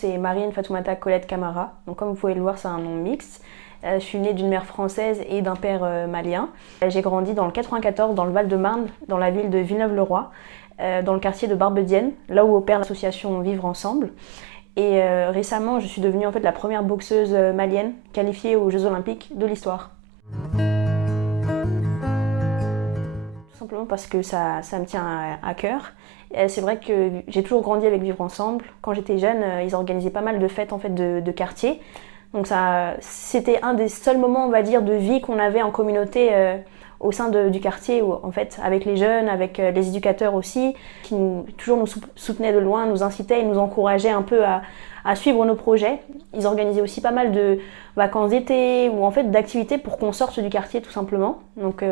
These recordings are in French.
c'est Marianne Fatoumata Colette Camara. Donc comme vous pouvez le voir, c'est un nom mixte. Je suis née d'une mère française et d'un père malien. J'ai grandi dans le 94, dans le Val-de-Marne, dans la ville de Villeneuve-le-Roi, dans le quartier de Barbedienne, là où opère l'association Vivre Ensemble. Et récemment, je suis devenue en fait la première boxeuse malienne qualifiée aux Jeux Olympiques de l'histoire. Tout simplement parce que ça me tient à cœur. C'est vrai que j'ai toujours grandi avec Vivre Ensemble. Quand j'étais jeune, ils organisaient pas mal de fêtes en fait, de quartier. Donc c'était un des seuls moments, on va dire, de vie qu'on avait en communauté au sein du quartier, où, en fait, avec les jeunes, avec les éducateurs aussi, qui toujours nous soutenaient de loin, nous incitaient et nous encourageaient un peu à suivre nos projets. Ils organisaient aussi pas mal de vacances d'été ou en fait d'activités pour qu'on sorte du quartier tout simplement. Donc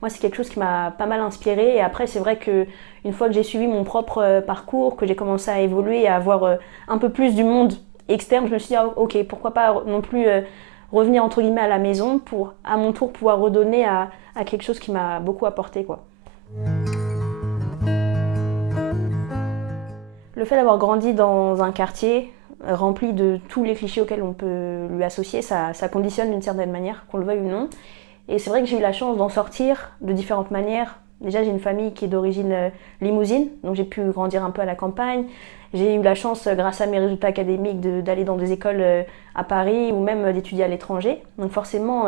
moi c'est quelque chose qui m'a pas mal inspirée. Et après c'est vrai qu'une fois que j'ai suivi mon propre parcours, que j'ai commencé à évoluer et à avoir un peu plus du monde externe, je me suis dit ok, pourquoi pas non plus revenir entre guillemets à la maison pour à mon tour pouvoir redonner à quelque chose qui m'a beaucoup apporté quoi. Le fait d'avoir grandi dans un quartier rempli de tous les clichés auxquels on peut lui associer, ça conditionne d'une certaine manière, qu'on le veuille ou non. Et c'est vrai que j'ai eu la chance d'en sortir de différentes manières. Déjà, j'ai une famille qui est d'origine limousine, donc j'ai pu grandir un peu à la campagne. J'ai eu la chance, grâce à mes résultats académiques, d'aller dans des écoles à Paris ou même d'étudier à l'étranger. Donc forcément,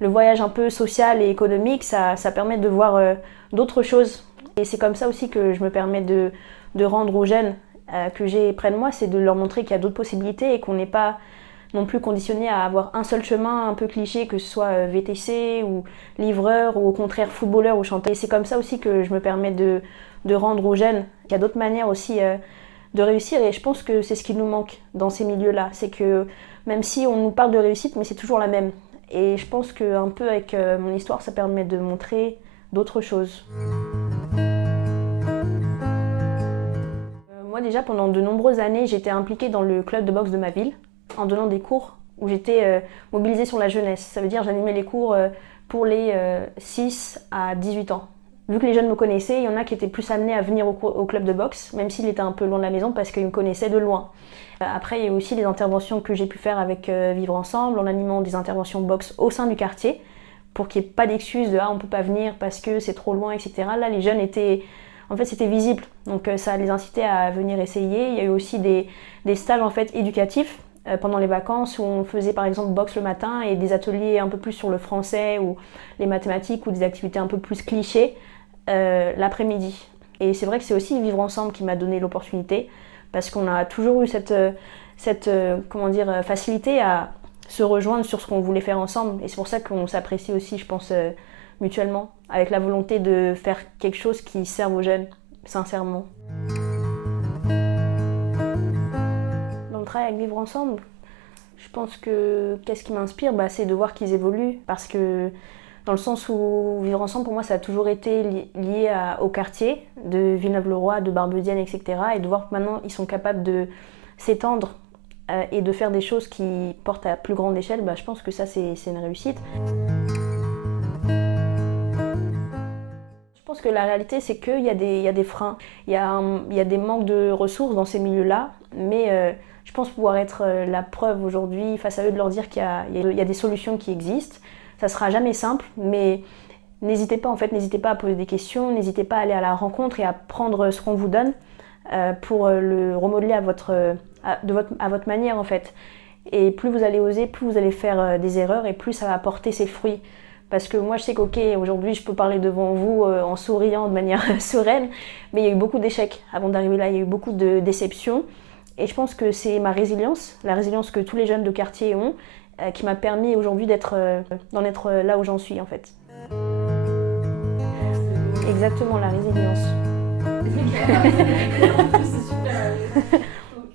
le voyage un peu social et économique, ça permet de voir d'autres choses. Et c'est comme ça aussi que je me permets de rendre aux jeunes que j'ai près de moi, c'est de leur montrer qu'il y a d'autres possibilités et qu'on n'est pas non plus conditionné à avoir un seul chemin un peu cliché, que ce soit VTC ou livreur ou au contraire footballeur ou chanteur. Et c'est comme ça aussi que je me permets de rendre aux jeunes qu'il y a d'autres manières aussi de réussir. Et je pense que c'est ce qui nous manque dans ces milieux-là. C'est que même si on nous parle de réussite, mais c'est toujours la même. Et je pense qu'un peu avec mon histoire, ça permet de montrer d'autres choses. Moi déjà, pendant de nombreuses années, j'étais impliquée dans le club de boxe de ma ville, en donnant des cours où j'étais mobilisée sur la jeunesse. Ça veut dire que j'animais les cours pour les 6 à 18 ans. Vu que les jeunes me connaissaient, il y en a qui étaient plus amenés à venir au club de boxe, même s'il était un peu loin de la maison parce qu'ils me connaissaient de loin. Après, il y a aussi les interventions que j'ai pu faire avec Vivre Ensemble, en animant des interventions boxe au sein du quartier, pour qu'il n'y ait pas d'excuses de « ah, on ne peut pas venir parce que c'est trop loin », etc. Là, les jeunes étaient... En fait, c'était visible, donc ça les incitait à venir essayer. Il y a eu aussi des stages en fait, éducatifs pendant les vacances où on faisait par exemple boxe le matin et des ateliers un peu plus sur le français ou les mathématiques ou des activités un peu plus clichés l'après-midi. Et c'est vrai que c'est aussi Vivre Ensemble qui m'a donné l'opportunité parce qu'on a toujours eu cette facilité à se rejoindre sur ce qu'on voulait faire ensemble. Et c'est pour ça qu'on s'apprécie aussi, je pense, mutuellement, avec la volonté de faire quelque chose qui serve aux jeunes, sincèrement. Dans le travail avec Vivre Ensemble, je pense que qu'est-ce qui m'inspire, c'est de voir qu'ils évoluent, parce que dans le sens où Vivre Ensemble, pour moi, ça a toujours été lié au quartier de Villeneuve-le-Roi, de Barbedienne, etc. Et de voir que maintenant, ils sont capables de s'étendre et de faire des choses qui portent à plus grande échelle, je pense que ça, c'est une réussite. Je pense que la réalité, c'est qu'il y a des freins. Il y a des manques de ressources dans ces milieux-là, mais je pense pouvoir être la preuve aujourd'hui face à eux de leur dire qu'il y a des solutions qui existent. Ça ne sera jamais simple, mais n'hésitez pas à poser des questions, n'hésitez pas à aller à la rencontre et à prendre ce qu'on vous donne pour le remodeler à votre manière en fait. Et plus vous allez oser, plus vous allez faire des erreurs et plus ça va porter ses fruits. Parce que moi je sais qu'aujourd'hui je peux parler devant vous en souriant de manière sereine, mais il y a eu beaucoup d'échecs avant d'arriver là, il y a eu beaucoup de déceptions. Et je pense que c'est ma résilience, la résilience que tous les jeunes de quartier ont, qui m'a permis aujourd'hui d'en être là où j'en suis en fait. Exactement, la résilience. C'est super.